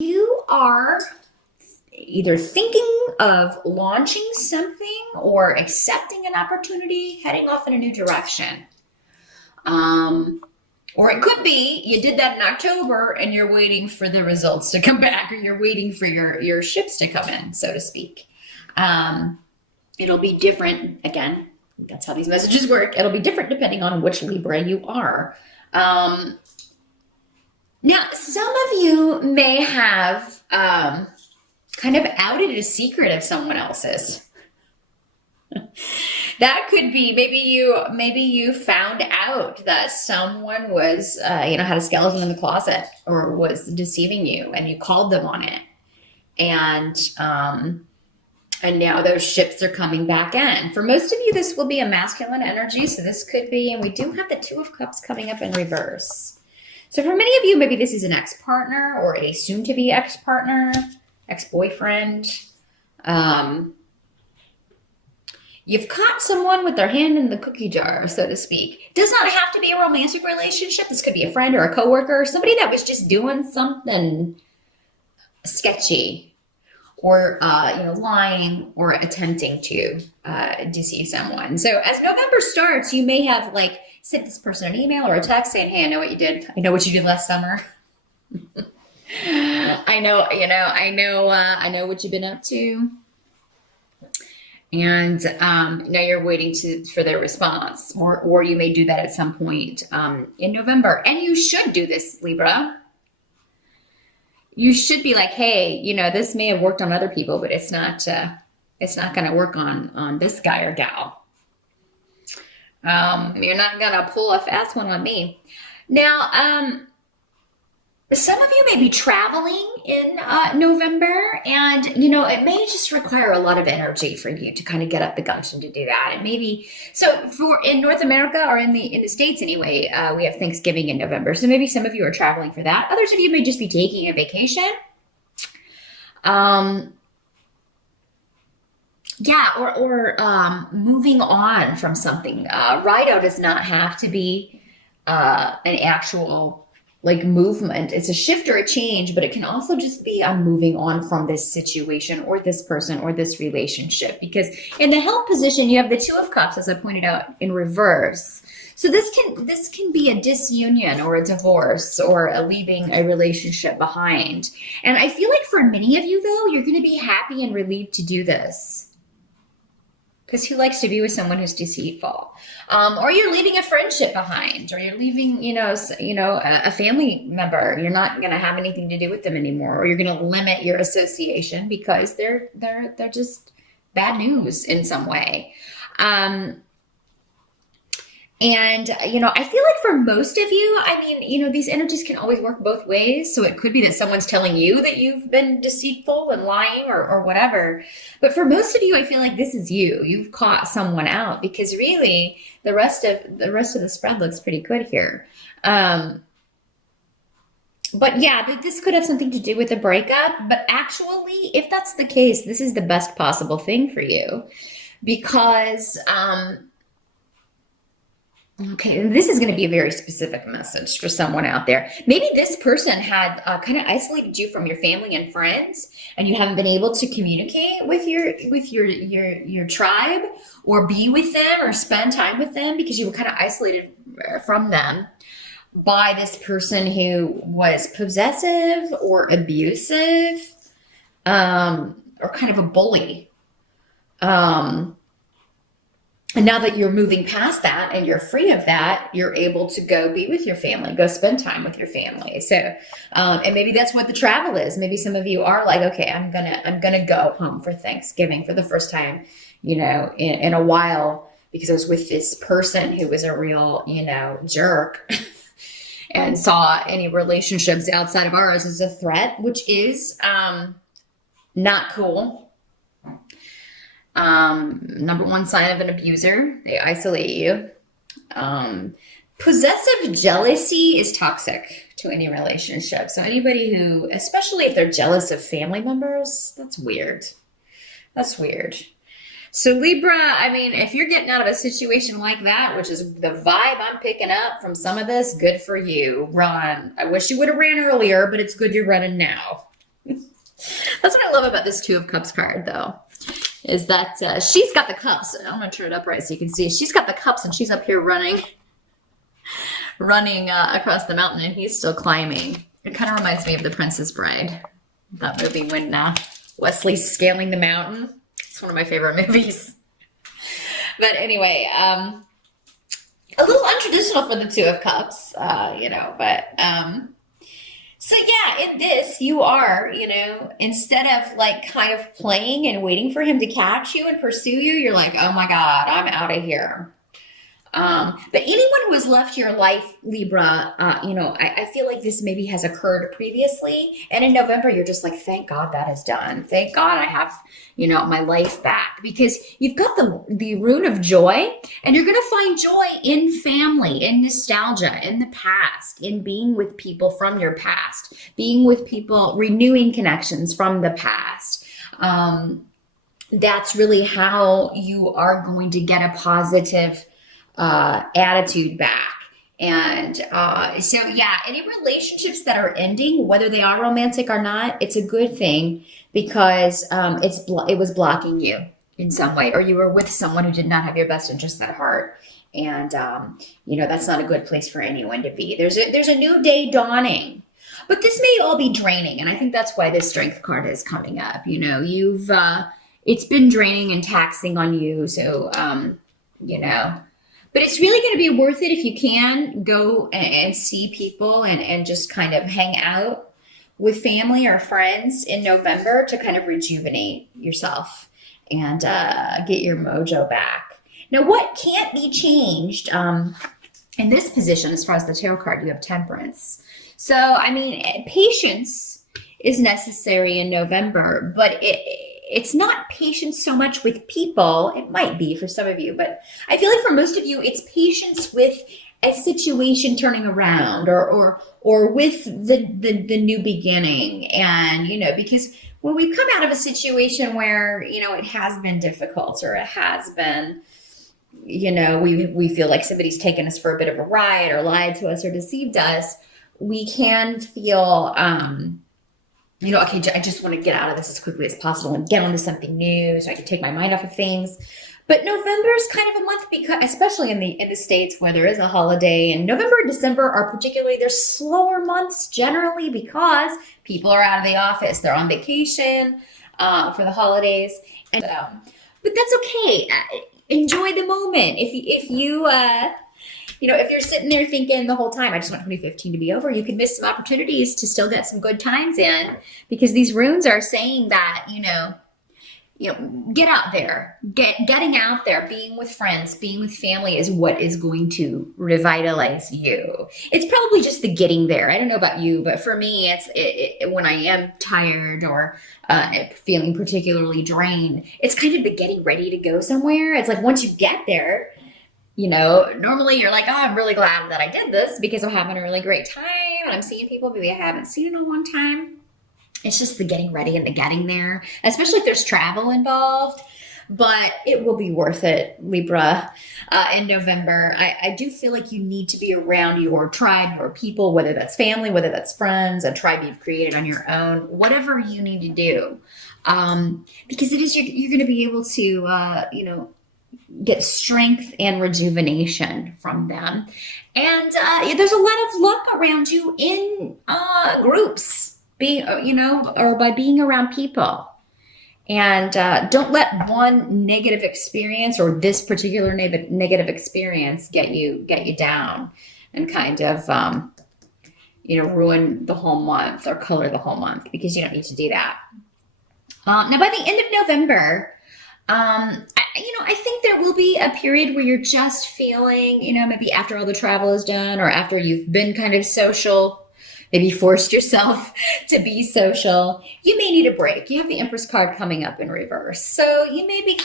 You are either thinking of launching something or accepting an opportunity, heading off in a new direction. Or it could be you did that in October and you're waiting for the results to come back, or you're waiting for your ships to come in, so to speak. It'll be different. Again, that's how these messages work. It'll be different depending on which Libra you are. Now, some of you may have kind of outed a secret of someone else's. That could be maybe you found out that someone was had a skeleton in the closet or was deceiving you, and you called them on it, and now those ships are coming back in. For most of you, this will be a masculine energy, so this could be, and we do have the Two of Cups coming up in reverse. So for many of you, maybe this is an ex-partner or a soon-to-be ex-partner, ex-boyfriend. You've caught someone with their hand in the cookie jar, so to speak. It does not have to be a romantic relationship. This could be a friend or a coworker, somebody that was just doing something sketchy, or lying or attempting to deceive someone. So as November starts, you may have sent this person an email or a text saying, "Hey, I know what you did. I know what you did last summer. I know what you've been up to." And now you're waiting for their response, or you may do that at some point in November. And you should do this, Libra. You should be like, "Hey, this may have worked on other people, but it's not going to work on this guy or gal. You're not going to pull a fast one on me." Now, some of you may be traveling in November, and it may just require a lot of energy for you to kind of get up the gumption to do that. And maybe in North America, or in the States anyway, we have Thanksgiving in November. So maybe some of you are traveling for that. Others of you may just be taking a vacation. Or moving on from something. Rido does not have to be an actual movement. It's a shift or a change, but it can also just be I'm moving on from this situation or this person or this relationship, because in the health position you have the Two of Cups, as I pointed out, in reverse. So this can be a disunion or a divorce or a leaving a relationship behind. And I feel like for many of you though, you're going to be happy and relieved to do this. Because who likes to be with someone who's deceitful? Or you're leaving a friendship behind, or you're leaving, a family member. You're not going to have anything to do with them anymore, or you're going to limit your association because they're just bad news in some way. And, I feel like for most of you, these energies can always work both ways. So it could be that someone's telling you that you've been deceitful and lying or whatever. But for most of you, I feel like this is you. You've caught someone out, because really the rest of the spread looks pretty good here. But yeah, this could have something to do with a breakup. But actually, if that's the case, this is the best possible thing for you, because, okay, and this is going to be a very specific message for someone out there. Maybe this person had kind of isolated you from your family and friends, and you haven't been able to communicate with your tribe, or be with them, or spend time with them, because you were kind of isolated from them by this person who was possessive or abusive, or kind of a bully. And now that you're moving past that and you're free of that, you're able to go be with your family, go spend time with your family. So, and maybe that's what the travel is. Maybe some of you are like, okay, I'm gonna go home for Thanksgiving for the first time, in a while, because I was with this person who was a real, jerk, and saw any relationships outside of ours as a threat, which is not cool. Number one sign of an abuser, they isolate you. Possessive jealousy is toxic to any relationship. So anybody who, especially if they're jealous of family members, that's weird. That's weird. So Libra, if you're getting out of a situation like that, which is the vibe I'm picking up from some of this, good for you. Run. I wish you would have ran earlier, but it's good you're running now. That's what I love about this Two of Cups card, though, is that she's got the cups. I'm going to turn it up right so you can see. She's got the cups, and she's up here running across the mountain, and he's still climbing. It kind of reminds me of The Princess Bride, that movie when Wesley's scaling the mountain. It's one of my favorite movies. But anyway, a little untraditional for the Two of Cups, so yeah, in this, you are, instead of like kind of playing and waiting for him to catch you and pursue you, you're like, oh my God, I'm out of here. But anyone who has left your life, Libra, I feel like this maybe has occurred previously. And in November, you're just like, thank God that is done. Thank God I have, my life back, because you've got the rune of joy, and you're going to find joy in family, in nostalgia, in the past, in being with people from your past, being with people, renewing connections from the past. That's really how you are going to get a positive attitude back. And so yeah, any relationships that are ending, whether they are romantic or not, it's a good thing, because it was blocking you in some way, or you were with someone who did not have your best interests at heart. And that's not a good place for anyone to be. There's a new day dawning, but this may all be draining, and I think that's why this Strength card is coming up. You've it's been draining and taxing on you, so but it's really going to be worth it if you can go and see people and just kind of hang out with family or friends in November to kind of rejuvenate yourself and get your mojo back. Now, what can't be changed in this position, as far as the tarot card, you have Temperance. So, I mean, patience is necessary in November, but it's not patience so much with people. It might be for some of you, but I feel like for most of you, it's patience with a situation turning around, or with the new beginning. And, because when we've come out of a situation where, it has been difficult, or it has been, we feel like somebody's taken us for a bit of a ride, or lied to us, or deceived us, we can feel, okay, I just want to get out of this as quickly as possible and get onto something new so I can take my mind off of things. But November is kind of a month, because especially in the States where there is a holiday, and November and December are particularly, they're slower months generally, because people are out of the office. They're on vacation for the holidays. And but that's okay. Enjoy the moment. If you're sitting there thinking the whole time, I just want 2015 to be over, you could miss some opportunities to still get some good times in, because these runes are saying that, get out there, getting out there, being with friends, being with family is what is going to revitalize you. It's probably just the getting there. I don't know about you, but for me, it's when I am tired or feeling particularly drained, it's kind of the getting ready to go somewhere. It's like once you get there, normally you're like, oh, I'm really glad that I did this because I'm having a really great time and I'm seeing people maybe I haven't seen in a long time. It's just the getting ready and the getting there, especially if there's travel involved. But it will be worth it, Libra, in November. I do feel like you need to be around your tribe, your people, whether that's family, whether that's friends, a tribe you've created on your own, whatever you need to do. Because you're going to be able to, get strength and rejuvenation from them. And there's a lot of luck around you in groups, or by being around people. And don't let one negative experience, or this particular negative experience, get you down and kind of ruin the whole month or color the whole month, because you don't need to do that. Now, by the end of November, I think there will be a period where you're just feeling, maybe after all the travel is done, or after you've been kind of social, maybe forced yourself to be social, you may need a break. You have the Empress card coming up in reverse. So you may be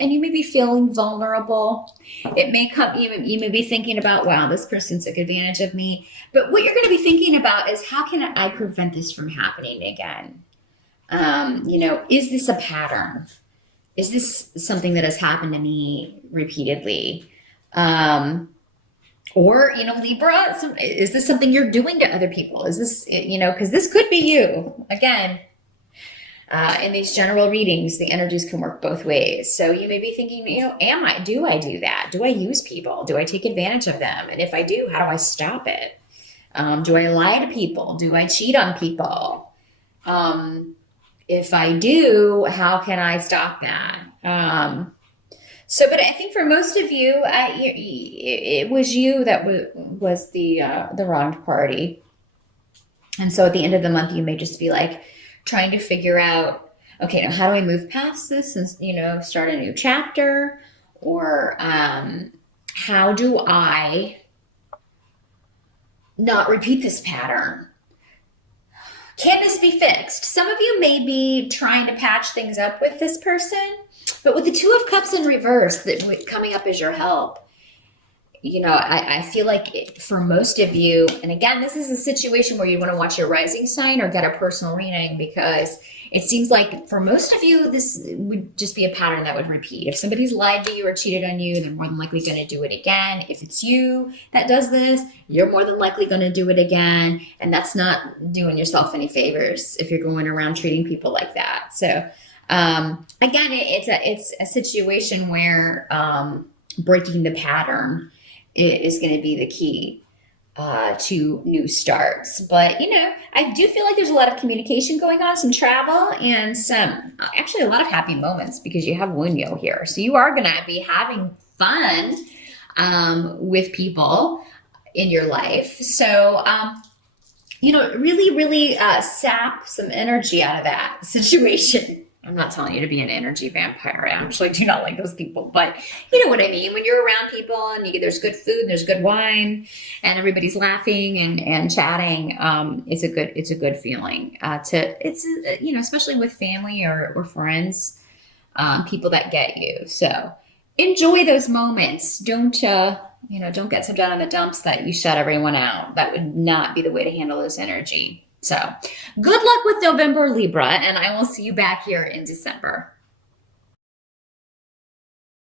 you may be feeling vulnerable. It may come, you may be thinking about, wow, this person took advantage of me. But what you're going to be thinking about is, how can I prevent this from happening again? Is this a pattern? Is this something that has happened to me repeatedly? Or, Libra, is this something you're doing to other people? Is this, because this could be you. Again, In these general readings, the energies can work both ways. So you may be thinking, do I do that? Do I use people? Do I take advantage of them? And if I do, how do I stop it? Do I lie to people? Do I cheat on people? If I do, how can I stop that? But I think for most of you, it was you that was the wronged party. And so at the end of the month, you may just be like trying to figure out, okay, now how do I move past this and, start a new chapter? Or how do I not repeat this pattern? Can this be fixed? Some of you may be trying to patch things up with this person, but with the Two of Cups in reverse that coming up as your help, I feel like for most of you, and again, this is a situation where you want to watch your rising sign or get a personal reading, because it seems like for most of you, this would just be a pattern that would repeat. If somebody's lied to you or cheated on you, they're more than likely going to do it again. If it's you that does this, you're more than likely going to do it again. And that's not doing yourself any favors if you're going around treating people like that. So again, it's a situation where breaking the pattern is going to be the key to new starts. But, I do feel like there's a lot of communication going on, some travel, and actually a lot of happy moments, because you have Wunyo here. So you are going to be having fun with people in your life. So, really, really sap some energy out of that situation. I'm not telling you to be an energy vampire. I actually do not like those people, but you know what I mean. When you're around people and there's good food and there's good wine and everybody's laughing and chatting, it's a good feeling. Especially with family or friends, people that get you. So enjoy those moments. Don't get so down in the dumps that you shut everyone out. That would not be the way to handle this energy. So good luck with November, Libra, and I will see you back here in December.